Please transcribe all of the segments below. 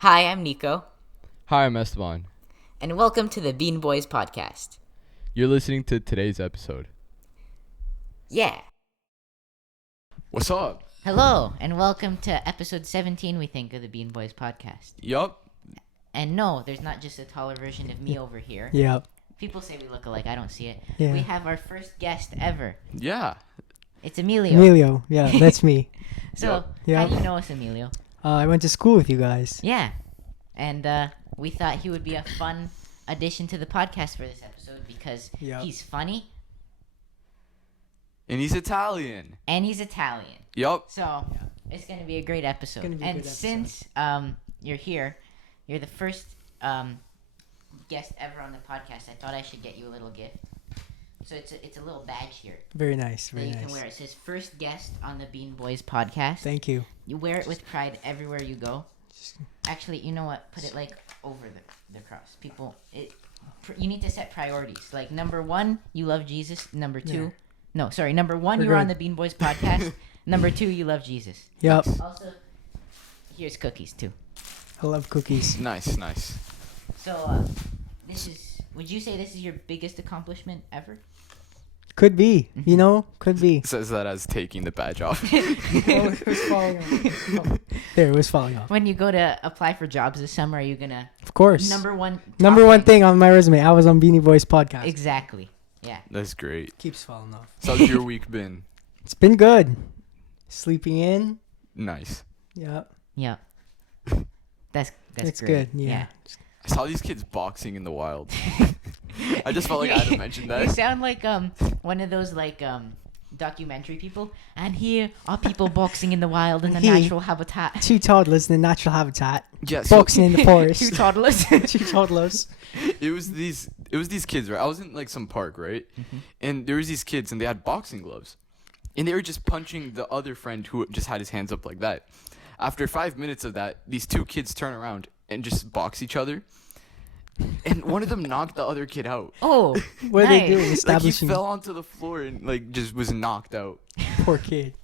Hi, I'm Nico, Hi, I'm Esteban. and welcome to the Bean Boys podcast. You're listening to today's episode. Yeah. What's up? Hello, and welcome to episode 17, we think, of the Bean Boys podcast. Yup. And no, there's not just a taller version of me over here. Yeah. People say we look alike. I don't see it. Yeah. We have our first guest ever. Yeah. It's Emilio. Emilio. Yeah, that's me. So, Yeah. how do you know us, Emilio? I went to school with you guys. Yeah. And we thought he would be a fun addition to the podcast for this episode because Yep. he's funny And he's Italian. and he's Italian. Yup. So it's gonna be a great episode. gonna be a And good episode. since you're here, you're the first guest ever on the podcast. I thought I should get you a little gift. So it's a little badge here Very nice. that Very you can nice. wear. It says "First Guest on the Bean Boys Podcast." Thank you. You wear it with pride everywhere you go. Actually, you know what? Put it like over the cross. People, you need to set priorities. Like number one, you love Jesus. Number two, number one, We're you're on good. the Bean Boys Podcast. Number two, you love Jesus. Yep. Also, here's cookies too. I love cookies. Nice. So, would you say this is your biggest accomplishment ever? Could be. You know, could be. Says that as taking the badge off. Oh, it was falling off. Oh, there, it was falling off. When you go to apply for jobs this summer, are you gonna Of course. number one thing on my resume. I was on Beanie Boys podcast. Exactly. Yeah. That's great. Keeps falling off. So how's your week been? It's been good. Sleeping in. Nice. Yep. Yeah. That's It's great. good. Yeah. I saw these kids boxing in the wild. I just felt like I had to mention You that. sound like one of those documentary people. And here are people boxing in the wild in the Here. natural habitat. Two toddlers in a natural habitat. Yeah, so Boxing in the forest. Two toddlers. Two toddlers. it was these kids, right? I was in like some park, right? And there was these kids and they had boxing gloves. And they were just punching the other friend who just had his hands up like that. After 5 minutes of that, these two kids turn around and just box each other. And one of them knocked the other kid out. Oh, What are they doing? nice. Like he Establishing. fell onto the floor and like just was knocked out. Poor kid.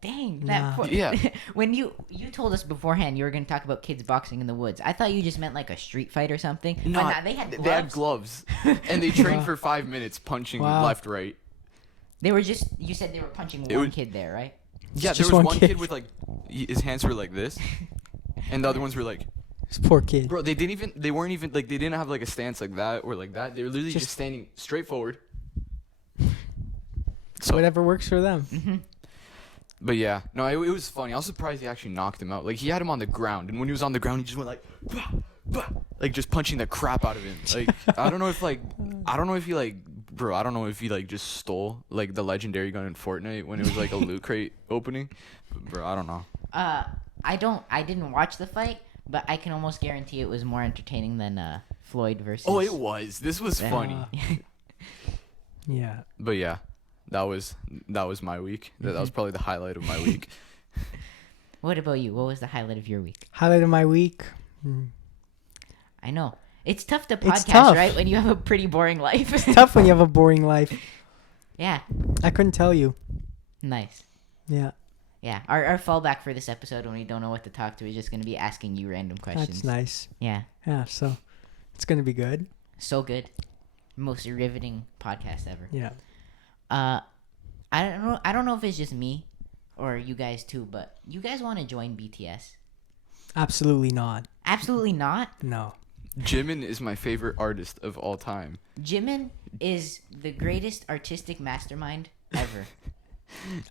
Dang. Nah. Yeah. When you told us beforehand you were going to talk about kids boxing in the woods, I thought you just meant like a street fight or something. But Nah, nah, they had gloves. They had gloves. And they trained Wow. for 5 minutes punching Wow. left, right. They were just, you said they were punching It one would- kid there, right? Yeah, there just was one one kid. kid with like his hands were like this. And the other ones were like, This poor kid. bro, they didn't have like a stance like that or like that. They were literally just standing straight forward. So, Whatever works for them. Mm-hmm. but yeah, no, it was funny. I was surprised he actually knocked him out. Like he had him on the ground, and when he was on the ground, he just went like, bah, bah, like just punching the crap out of him. Like I don't know if he like just stole like the legendary gun in Fortnite when it was like a loot crate opening. But, bro, I don't know. I didn't watch the fight, but I can almost guarantee it was more entertaining than Floyd versus. Oh, it was. This was funny. Yeah. But yeah, that was my week. That was probably the highlight of my week. What about you? What was the highlight of your week? Highlight of my week. I know. It's tough to It's podcast, tough. right? When you have a pretty boring life. Tough when you have a boring life. Yeah. I couldn't tell you. Nice. Yeah. Yeah. Our fallback for this episode when we don't know what to talk to is just going to be asking you random questions. That's nice. Yeah. Yeah, so it's going to be good. So good. Most riveting podcast ever. Yeah. I don't know if it's just me or you guys too, but you guys want to join BTS? Absolutely not. Absolutely not. No. Jimin is my favorite artist of all time. Jimin is the greatest artistic mastermind ever.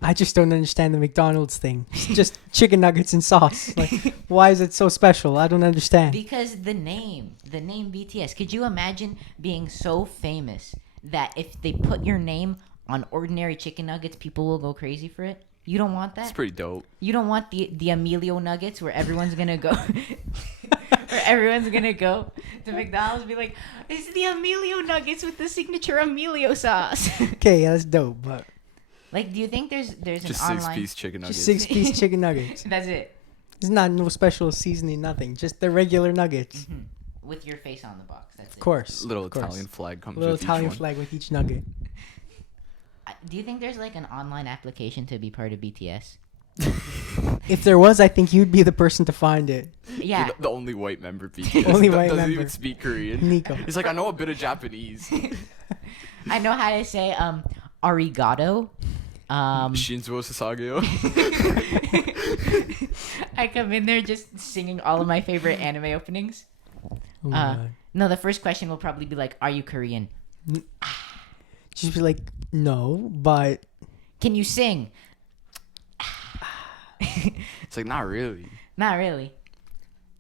I just don't understand the McDonald's thing. It's just chicken nuggets and sauce. Like, why is it so special? I don't understand. Because the name BTS. Could you imagine being so famous that if they put your name on ordinary chicken nuggets, people will go crazy for it? You don't want that? It's pretty dope. You don't want the Emilio nuggets where everyone's gonna go where everyone's gonna go to McDonald's and be like, it's the Emilio nuggets with the signature Emilio sauce. Okay, yeah, that's dope, but Like, do you think there's Just an online 6-piece chicken nuggets. just 6-piece chicken nuggets. That's it. It's not no special seasoning, nothing. Just the regular nuggets. With your face on the box. That's it. Of course. Little of course. Italian flag comes Little with Italian each one. flag with each nugget. Do you think there's like an online application to be part of BTS? If there was, I think you'd be the person to find it. Yeah. You're the only white member of BTS. Only white doesn't member. even speak Korean. Nico. He's like, I know a bit of Japanese. I know how to say arigato. Shinzo Sasageo. I come in there just singing all of my favorite anime openings. Oh my God. No, the first question will probably be like, "Are you Korean? Just be like, no, but Can you sing?" It's like, not really. Not really.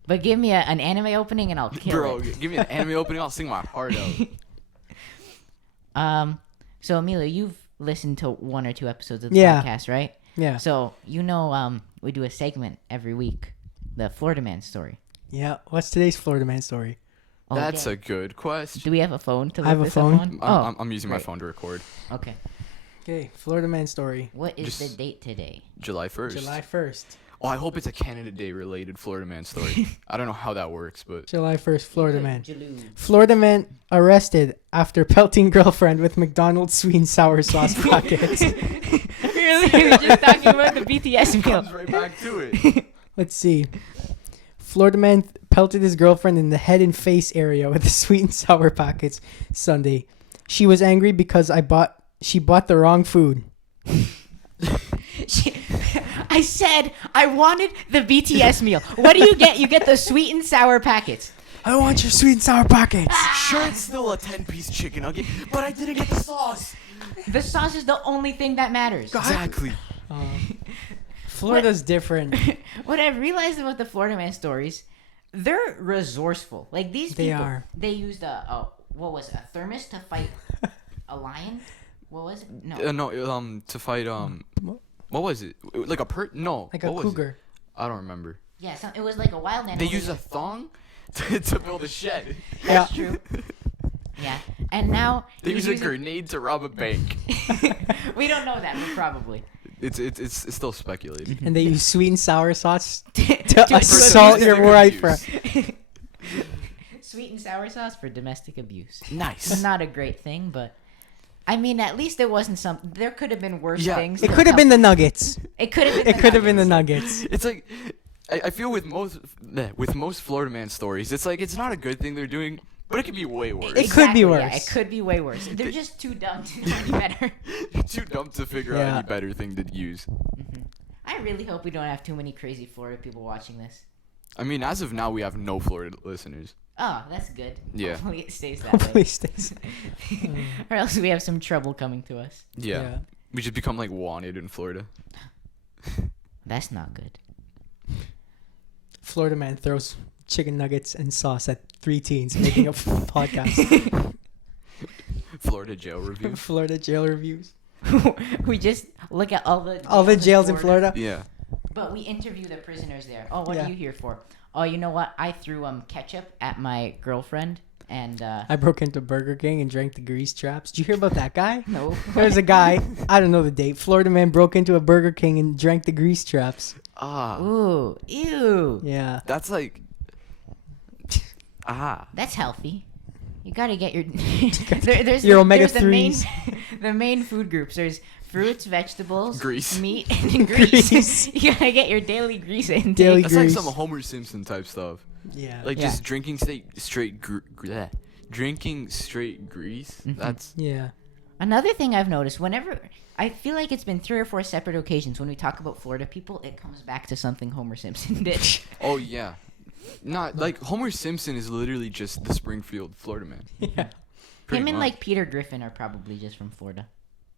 But give me an anime opening and I'll kill Bro, it. give me an anime opening, I'll sing my heart out. So Emilio, you've listened to 1 or 2 episodes of the Yeah. podcast, right? yeah. So we do a segment every week, the Florida Man story. Yeah. What's today's Florida Man story? That's Okay. a good question. Do we have a phone to I have look a this up phone. on? I'm using my great. phone to record. Okay. Okay, Florida Man story. What is Just- the date today? July 1st. July 1st. Oh, I hope it's a Canada Day related Florida man story. I don't know how that works, but July 1st, Florida Man. Jaloo. Florida man arrested after pelting girlfriend with McDonald's sweet and sour sauce packets. Really? We were just talking about the BTS meal. comes right back to it. Let's see. Florida man pelted his girlfriend in the head and face area with the sweet and sour packets Sunday. She was angry because she bought the wrong food. I said I wanted the BTS meal. What do you get? You get the sweet and sour packets. I want your sweet and sour packets. Sure, it's still a 10-piece chicken nugget, but I didn't get the sauce. The sauce is the only thing that matters. Exactly. Florida's different. What I've realized about the Florida Man stories, they're resourceful. Like these They people, are. they used a thermos to fight a lion. What was it? No. To fight what was it? Like a no. Like a what was it? cougar. I don't remember. Yeah, it was like a wild animal. They use a thong to build a shed. That's true. Yeah, and now They he's use a using- grenade to rob a bank. We don't know that, but probably. It's still speculated. And they use sweet and sour sauce To to assault domestic your wife. abuse. Sweet and sour sauce for domestic abuse. Nice. Not a great thing, but I mean, at least it wasn't some. There could have been worse Yeah. things. It to could have help- been the nuggets. It could have been. It could have been the nuggets. It's like I feel with most Florida man stories, it's like it's not a good thing they're doing, but it could be way worse. It could be Yeah, worse. it could be way worse. They're just too dumb to know any better. You're too dumb to figure out Yeah. any better thing to use. I really hope we don't have too many crazy Florida people watching this. I mean, as of now, we have no Florida listeners. Oh, that's good. Yeah. Hopefully it stays that Hopefully way. it stays. Or else we have some trouble coming to us. Yeah. We just become like wanted in Florida. That's not good. Florida man throws chicken nuggets and sauce at 3 teens making a podcast. Florida jail review. Florida jail reviews. We just look at all the jails in Florida. Yeah. But we interview the prisoners there. Oh, what Yeah. are you here for? Oh, you know what? I threw ketchup at my girlfriend, and I broke into Burger King and drank the grease traps. Did you hear about that guy? no. There's a guy, I don't know the date. Florida man broke into a Burger King and drank the grease traps. Ah. Ooh, ew. Yeah. That's like. That's healthy. You gotta get your there's Your there's the omega-3s. the main food groups. There's fruits, vegetables, Grease. meat, and grease. Grease. You gotta get your daily grease intake. Daily That's like grease. some Homer Simpson type stuff. Yeah. Like Yeah. just drinking drinking straight grease. That's Yeah. Another thing I've noticed, whenever I feel like it's been 3 or 4 separate occasions when we talk about Florida people, it comes back to something Homer Simpson did. oh yeah. Not like Homer Simpson is literally just the Springfield Florida man. Yeah. Pretty Him and much. like Peter Griffin are probably just from Florida.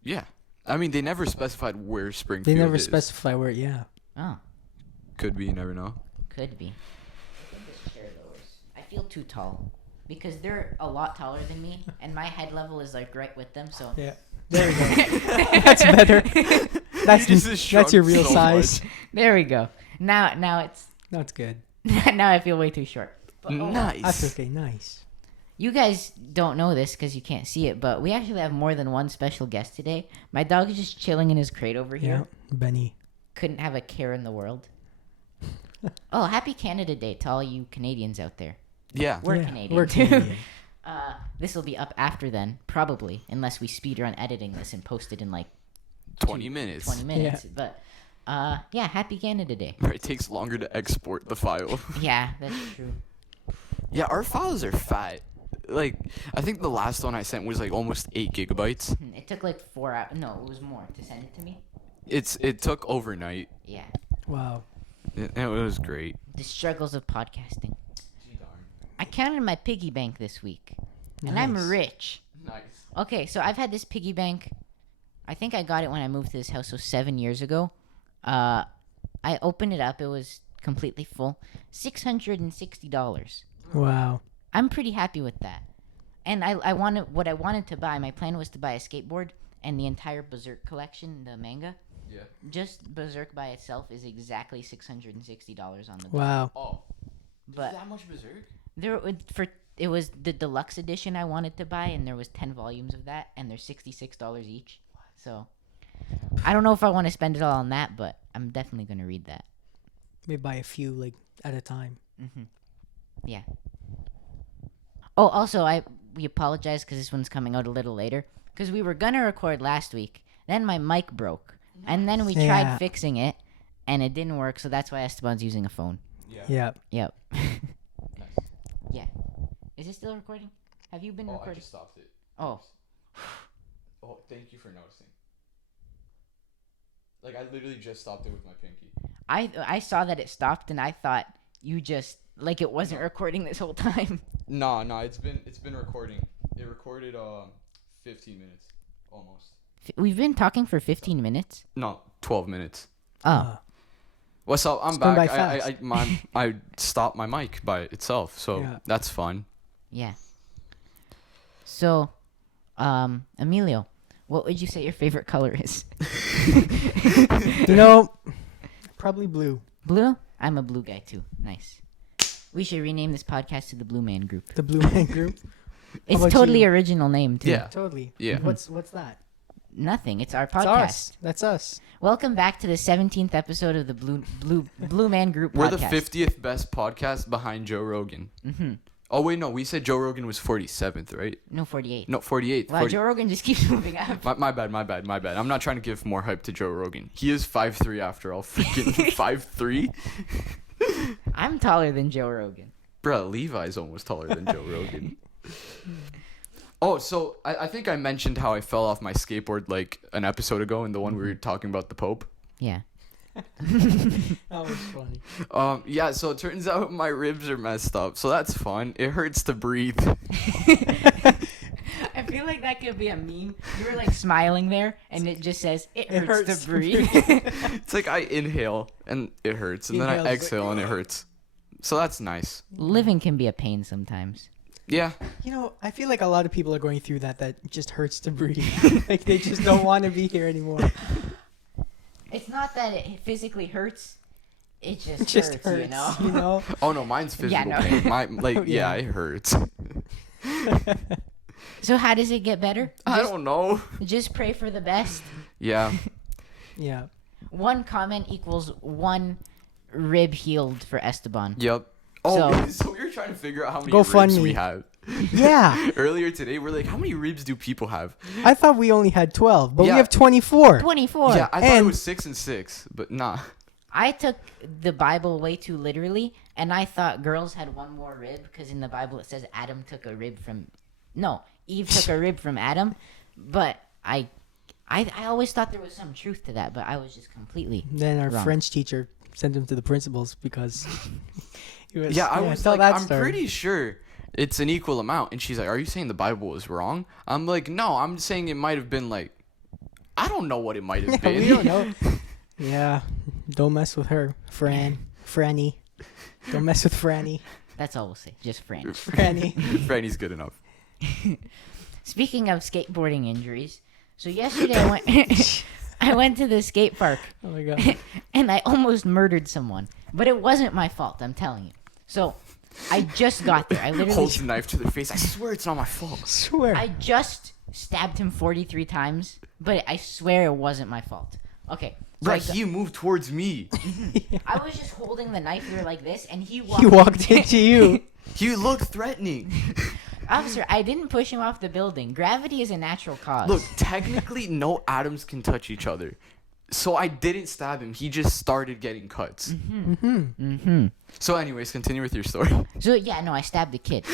Yeah. I mean, they never specified where They Springfield never is. specify where. Yeah. Oh, Could be, you never know. could be. I feel too tall because they're a lot taller than me, and my head level is like right with them. So Yeah. There we go. That's better. That's You just that's your shrunk real so size. much. there we go. Now it's That's good. now I feel way too short. But, oh, Nice. That's okay. Nice. You guys don't know this because you can't see it, but we actually have more than one special guest today. My dog is just chilling in his crate over Yeah. here. Benny. Couldn't have a care in the world. Oh, happy Canada Day to all you Canadians out there. Yeah. We're Yeah, Canadian. We're too. Canadian. This will be up after then, probably, unless we speedrun editing this and post it in like 20 minutes. 20 minutes. But Yeah, happy Canada Day. It takes longer to export the file. Yeah, that's true. Yeah, our files are fat. Like, I think the last one I sent was like almost 8 gigabytes. It took like 4 hours. No, it was more to send it to me. It took overnight. Yeah. Wow. It was great. The struggles of podcasting. I counted my piggy bank this week, and I'm Nice. rich. Nice. Okay, so I've had this piggy bank. I think I got it when I moved to this house, so 7 years ago. I opened it up. It was completely full. $660. Wow. I'm pretty happy with that. And I wanted what I wanted to buy. My plan was to buy a skateboard and the entire Berserk collection, the manga. Yeah. Just Berserk by itself is exactly $660 on the bill. Wow. Oh. But that much Berserk? it was the deluxe edition I wanted to buy, and there was 10 volumes of that, and they're $66 each. So I don't know if I want to spend it all on that, but I'm definitely gonna read that. Maybe buy a few like at a time. Yeah. Oh, also we apologize because this one's coming out a little later because we were gonna record last week. Then my mic broke, and then we tried Yeah. fixing it, and it didn't work. So that's why Esteban's using a phone. Yeah. Yep. Yeah. Is it still recording? Have you been I recording? just stopped it. Oh. Oh, thank you for noticing. Like, I literally just stopped it with my pinky. I saw that it stopped, and I thought you just like it wasn't recording this whole time. No, it's been recording. It recorded 15 minutes almost. We've been talking for 15 minutes. No, 12 minutes. Oh. What's up? I'm It's going back. by fast. I stopped my mic by itself, so Yeah. that's fun. Yeah. So, Emilio, what would you say your favorite color is? You know, probably blue. Blue? I'm a blue guy too. Nice. We should rename this podcast to the Blue Man Group. The Blue Man Group. It's about totally you? original name too. Yeah. Totally. Yeah. What's that? Nothing. It's our It's podcast. us. That's us. Welcome back to the 17th episode of the Blue Man Group We're podcast. the 50th best podcast behind Joe Rogan. Mm-hmm. Oh wait, no, we said Joe Rogan was 47th, right? No, 48. No, 48th. Wow, 40 Joe Rogan just keeps moving up. my bad. I'm not trying to give more hype to Joe Rogan. He is 5'3" after all. Freaking 5'3". I'm taller than Joe Rogan. Bruh, Levi's almost taller than Joe Rogan. Oh, so I think I mentioned how I fell off my skateboard like an episode ago in the one we were talking about the Pope. Yeah. That was funny. Yeah, so it turns out my ribs are messed up, so that's fun. It hurts to breathe. I feel like that could be a meme. You were like smiling there, and it just says, it hurts, hurts to to breathe. It's like I inhale and it hurts, and then I Inhale's like, exhale and it hurts. So that's nice. Living can be a pain sometimes. Yeah. You know, I feel like a lot of people are going through that. That just hurts to breathe. Like they just don't want to be here anymore. It's not that it physically hurts. It just, It just hurts, hurts. you know? You know? Oh no, mine's physical Yeah, no. pain. My like Oh, yeah, yeah. it hurts. So how does it get better? I don't know. Just pray for the best. Yeah. Yeah. One comment equals one rib healed for Esteban. Yep. Oh, So- so we were trying to figure out how many Go ribs fund we me. have. Yeah. Earlier today, we're like, how many ribs do people have? I thought we only had 12, but Yeah. we have 24. 24. Yeah, I thought it and- was 6 and 6, but nah. I took the Bible way too literally, and I thought girls had one more rib because in the Bible it says Adam took a rib from, no, Eve took a rib from Adam, but I always thought there was some truth to that, but I was just completely Then our wrong. French teacher sent him to the principals because he was. Yeah, I was tell like, that I'm story. pretty sure it's an equal amount. And she's like, are you saying the Bible was wrong? I'm like, no, I'm saying it might have been like, I don't know what it might have Yeah, been. we don't know. Yeah, don't mess with her, Franny. Don't mess with Franny. That's all we'll say. Just French. Franny. Franny's good enough. Speaking of skateboarding injuries, so yesterday I went to the skate park Oh my god. and I almost murdered someone, but it wasn't my fault. I'm telling you. So I just got there. I literally Holds the knife to their face. I swear it's not my fault. Swear. I just stabbed him 43 times, but I swear it wasn't my fault. Okay. So Right, he moved towards me. I was just holding the knife here like this, and he He walked into you. He looked threatening. Officer, I didn't push him off the building. Gravity is a natural cause. Look, technically, no atoms can touch each other. So I didn't stab him. He just started getting cuts. So anyways, continue with your story. So yeah, no, I stabbed the kid.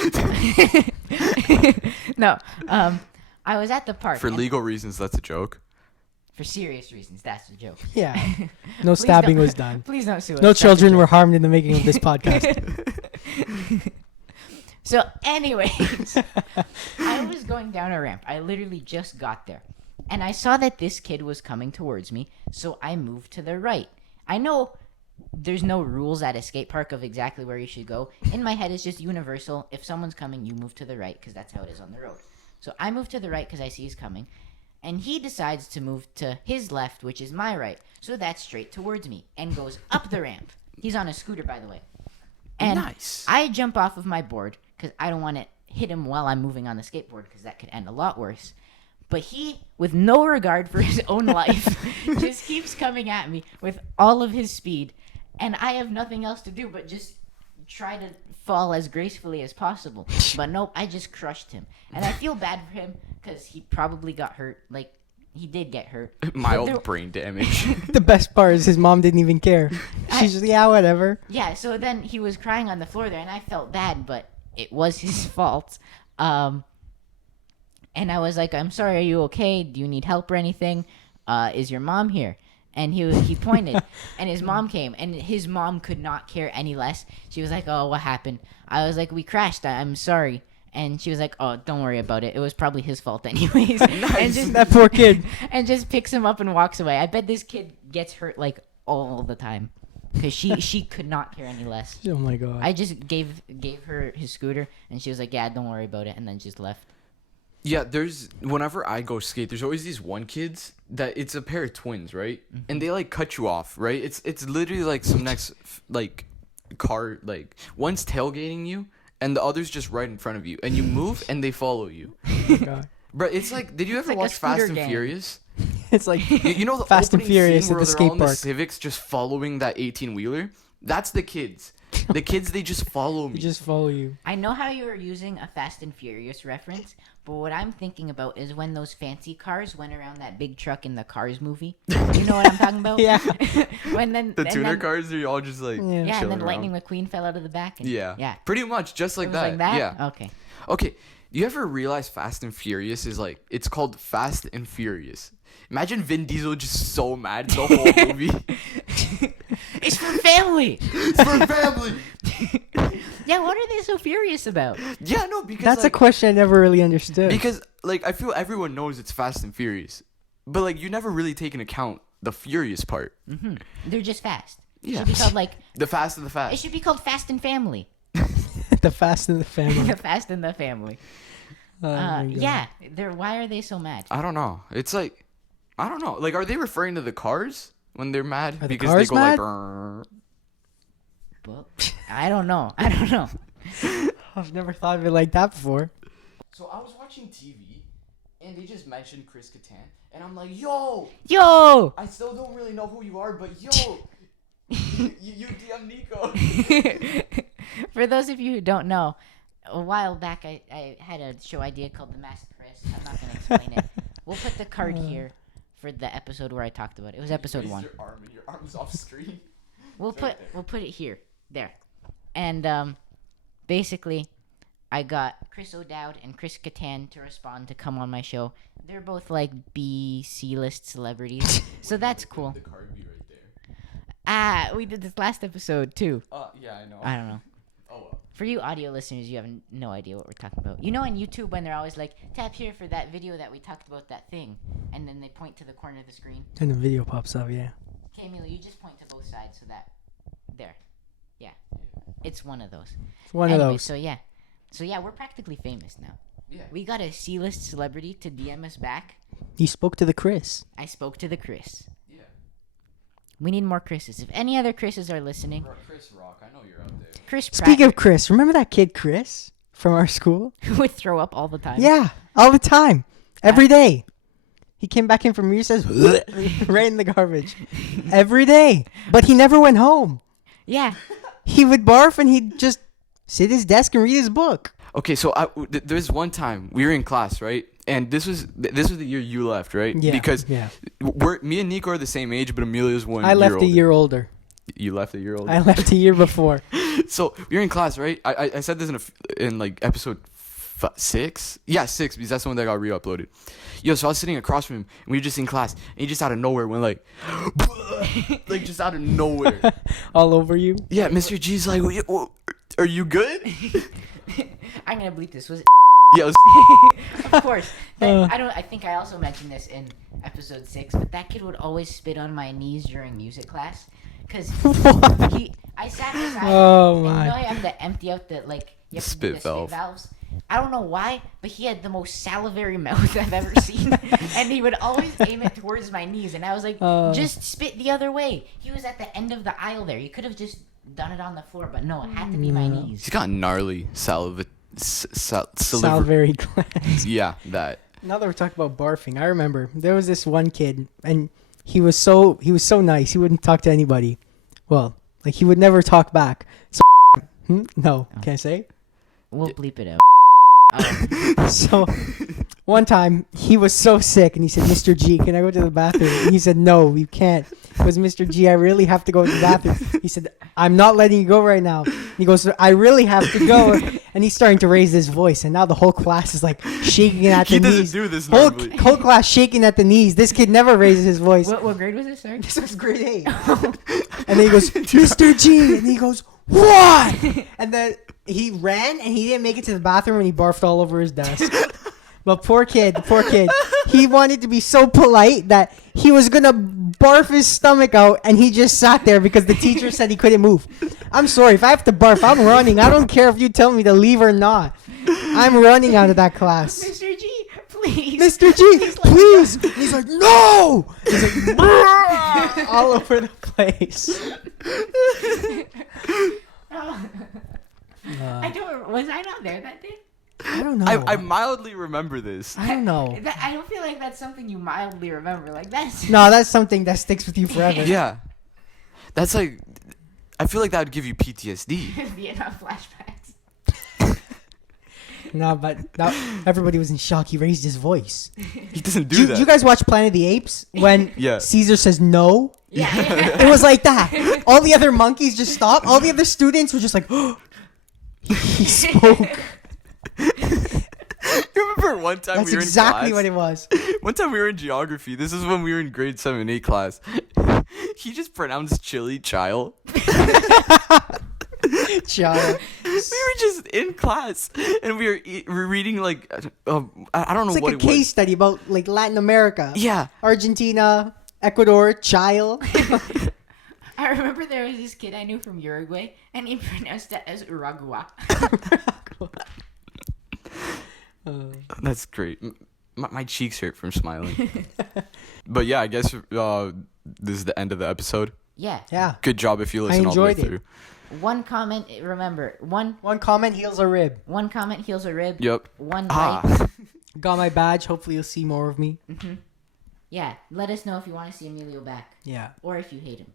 No, I was at the park. For and legal reasons, that's a joke. for serious reasons, that's the joke. Yeah. No Please stabbing don't- was done. Please don't sue us. No that's a children joke. were harmed in the making of this podcast. So, anyways, I was going down a ramp. I literally just got there. And I saw that this kid was coming towards me, so I moved to the right. I know there's no rules at a skate park of exactly where you should go. In my head, it's just universal. If someone's coming, you move to the right because that's how it is on the road. So I move to the right because I see he's coming. And he decides to move to his left, which is my right. So that's straight towards me and goes up the ramp. He's on a scooter, by the way. And Nice. I jump off of my board because I don't want to hit him while I'm moving on the skateboard because that could end a lot worse. But he, with no regard for his own life, just keeps coming at me with all of his speed. And I have nothing else to do but just try to fall as gracefully as possible. But nope, I just crushed him. And I feel bad for him because he probably got hurt. Like, he did get hurt. Mild There- brain damage. The best part is his mom didn't even care. She's just, yeah, whatever. Yeah, so then he was crying on the floor there, and I felt bad, but it was his fault. And I was like, I'm sorry, are you okay? Do you need help or anything? Is your mom here? And he pointed, and his mom came, and his mom could not care any less. She was like, oh, what happened? I was like, we crashed. I'm sorry. And she was like, oh, don't worry about it. It was probably his fault anyways. And just, That poor kid. and just picks him up and walks away. I bet this kid gets hurt, like, all the time. Because she could not care any less. Oh my god. I just gave her his scooter, and she was like, yeah, don't worry about it, and then just left. Yeah, whenever I go skate, there's always these one kids that it's a pair of twins, right? And they like cut you off, right? It's literally like some next like car, like one's tailgating you and the other's just right in front of you, and you move and they follow you. Oh my god. Bro, it's like, did you ever like a watch Fast scooter and gang. Furious? It's like You know the Fast and opening Furious scene at where the they're all skate in the park. Civics just following that 18-wheeler? That's the kids. The kids, they just follow me. they just follow you. I know how you were using a Fast and Furious reference, but what I'm thinking about is when those fancy cars went around that big truck in the Cars movie. You know what I'm talking about? Yeah. When then The and tuner then- cars are all just like Yeah. Yeah, and chilling then around. Lightning McQueen fell out of the back. And, Yeah. Yeah. Pretty much just It like was that. like that? Yeah. Okay. Okay. You ever realize Fast and Furious is like, it's called Fast and Furious. Imagine Vin Diesel just so mad the whole movie. It's for family. It's for family. Yeah, what are they so furious about? Yeah, no, because That's a like, question I never really understood. because like I feel everyone knows it's Fast and Furious, but like you never really take into account the furious part. They're just fast. It Yeah. should be called like The Fast and the it Fast. should be called Fast and Family. The Fast and the Family. The Fast and the Family. Oh my God. Yeah, why are they so mad? I don't know. It's like, I don't know. Like, are they referring to the cars when they're mad Are the because cars they go mad? like? "Brrr." Well, I don't know. I don't know. I've never thought of it like that before. So I was watching TV, and they just mentioned Chris Kattan, and I'm like, yo, Yo! I still don't really know who you are, but yo, you DM Nico. For those of you who don't know, a while back I had a show idea called The Masked Chris. I'm not going to explain it. We'll put the card here for the episode where I talked about it. It was episode 1. Your arm and your arm's off screen. We'll It's right put it here. There. And basically I got Chris O'Dowd and Chris Kattan to respond to come on my show. They're both like C-list celebrities. So that's cool. The card be right there. We did this last episode too. Yeah, I know. I don't know. Oh well. For you audio listeners, you have no idea what we're talking about. You know on YouTube when they're always like, tap here for that video that we talked about that thing. And then they point to the corner of the screen. And the video pops up, yeah. Okay, Emilio, you just point to both sides so that... There. Yeah. It's one of those. It's one Anyway, of those. So yeah, we're practically famous now. Yeah. We got a C-list celebrity to DM us back. You spoke to the Chris. I spoke to the Chris. Yeah. We need more Chris's. If any other Chris's are listening, Chris Rock, I know you're out there. Chris Pratt Speaking of Chris, remember that kid Chris from our school? would throw up all the time. Yeah, all the time. Every day. He came back in from recess, right in the garbage. Every day. But he never went home. Yeah. He would barf and he'd just sit at his desk and read his book. Okay, so there's one time we were in class, right? and this was the year you left, right? Yeah. Because yeah. me and Nico are the same age, but Emilio's one. I left year a year older. You left a year older. I left a year before. So you're in class, right? I said this in like episode 6. Yeah, 6, because that's the one that got re-uploaded. Yo, so I was sitting across from him, and we were just in class, and he just out of nowhere went like, like just out of nowhere. All over you. Yeah, Mr. G's like, are you good? I'm gonna bleep this. Was it? Yeah. Of course. I think I also mentioned this in episode 6, but that kid would always spit on my knees during music class, cause I sat beside him, Oh and my. you know I have to empty out the like you have to do Spit the valve. spit valves. I don't know why, but he had the most salivary mouth I've ever seen, and he would always aim it towards my knees, and I was like, just spit the other way. He was at the end of the aisle there. You could have just done it on the floor, but no, it had to be my knees. He's got gnarly Salivary glands. Yeah, that. Now that we're talking about barfing, I remember there was this one kid, and he was so nice. He wouldn't talk to anybody. Well, like he would never talk back. So no, can I say? We'll bleep it out. So one time he was so sick, and he said, "Mr. G, can I go to the bathroom?" And he said, "No, you can't." It was Mr. G, I really have to go to the bathroom. He said, "I'm not letting you go right now." And he goes, "I really have to go." And he's starting to raise his voice, and now the whole class is like shaking at the He knees. doesn't do this Whole normally. class shaking at the knees. This kid never raises his voice. What grade was this, sir? This was grade 8. And then he goes, "Mr. G," and he goes, "What?" And then he ran, and he didn't make it to the bathroom, and he barfed all over his desk. But poor kid, he wanted to be so polite that he was gonna barf his stomach out, and he just sat there because the teacher said he couldn't move. I'm sorry, if I have to barf, I'm running. I don't care if you tell me to leave or not. I'm running out of that class. Mr. G, please. Mr. G, please. And he's like, "No!" He's like, all over the place. Was I not there that day? I don't know. I mildly remember this. I don't know. I don't feel like that's something you mildly remember. Like that's No, that's something that sticks with you forever. Yeah. That's like, I feel like that would give you PTSD. Vietnam flashbacks. No, but everybody was in shock. He raised his voice. He doesn't Do that. you guys watch Planet of the Apes when Yeah. Caesar says no? Yeah. It was like that. All the other monkeys just stopped. All the other students were just like, he spoke. You remember one time That's we were exactly in class? what it was. One time we were in geography. This is when we were in grade 7, 8 class. He just pronounced chili child. Child. We were just in class and we were reading like I don't know It's what like it a case was. study about like Latin America. Yeah. Argentina, Ecuador, child. I remember there was this kid I knew from Uruguay, and he pronounced it as Uruguay. That's great. My cheeks hurt from smiling. But yeah, I guess this is the end of the episode. Yeah. Yeah. Good job if you listen all the way enjoyed it. through. One comment. Remember, one comment heals a rib. comment heals a rib. Yep. One Ah. bite. Got my badge. Hopefully you'll see more of me. Yeah. Let us know if you want to see Emilio back, Yeah. or if you hate him.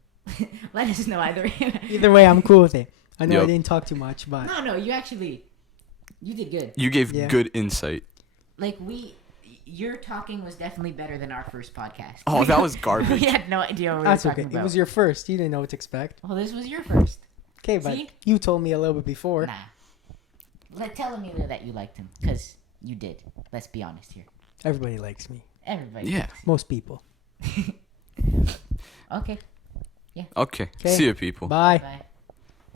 Let us know either way. Either way, I'm cool with it. I know I Yep. didn't talk too much, but No, you actually, you did good. You gave Yeah. good insight. Like your talking was definitely better than our first podcast. Oh, that was We garbage. had no idea what we that's were okay. talking about. It was your first. You didn't know what to expect. Well, this was your first. Okay, but See? you told me a little bit before. Nah. Tell Emilio that you liked him, because you did. Let's be honest here. Everybody likes me. Everybody. Yeah. Most people. Okay. Okay. Okay. See you, people. Bye. Bye.